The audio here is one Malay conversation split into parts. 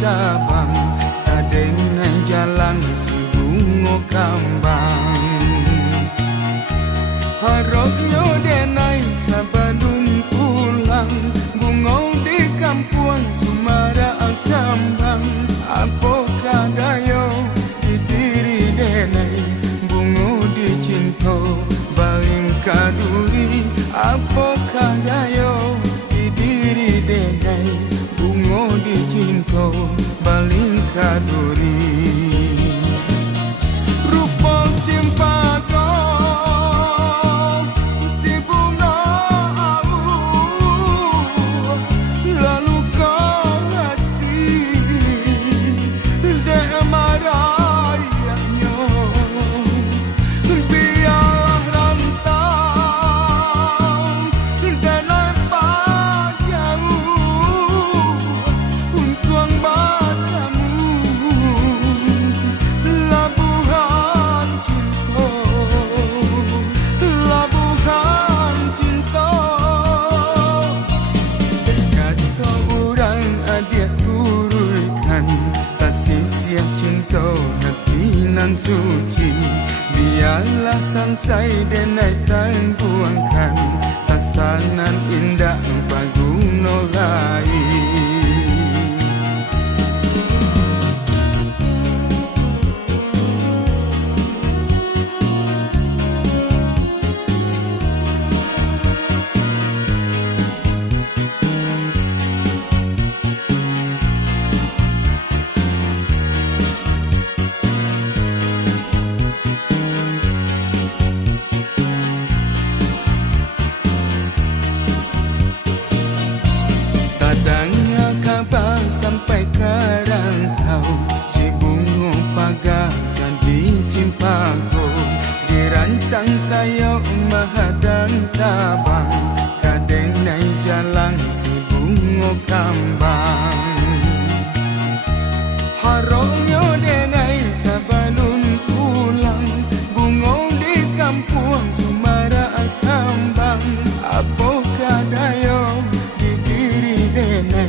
tabang kadeng nai jalan si bungo kambang haroknya denai sabadun pulang bungo di kampung Sumara kambang apokah dayo di diri denai bungo di cinta baling kaduri apokah dayo di diri denai bungo di cinta baling kaduri rupa cempaka si bunga awu lalu kau hati dek marayanya biarlah rantang denai padamu untuang batamu labuhan cinta kata orang adik turutkan kasih siap cinta hati nan suci biarlah sansai denai tangguangkan sasanan indah paguno lain Kadangnya kabar sampai ke rantau si bungo pagar jadi cimpago dirantang saya mahadang tabang kadeng nai jalan si bungo kambang haroknya denai sabalun pulang bungo di kampung Sumara kambang apokah dayo denai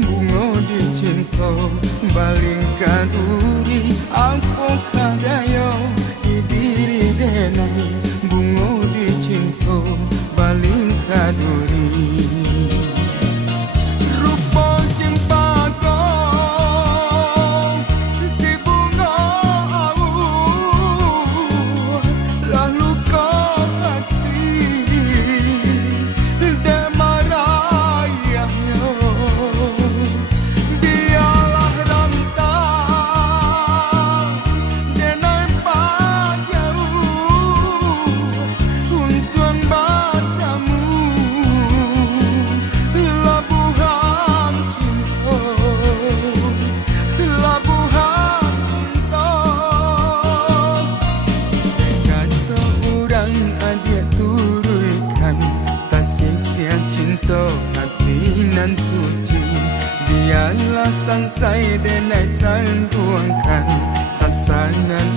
bungo di cinta baling kaduri apokah dayo di diri denai bungo di cinta baling kaduri rupa cempaka si bunga awu lalu kau hati dek marayanya biarlah rantang denai padamu untuang batamu labuhan cinta kata orang adik turutkan kasih siap cinta hati nan suci biarlah sansai denai tangguangkan sasanan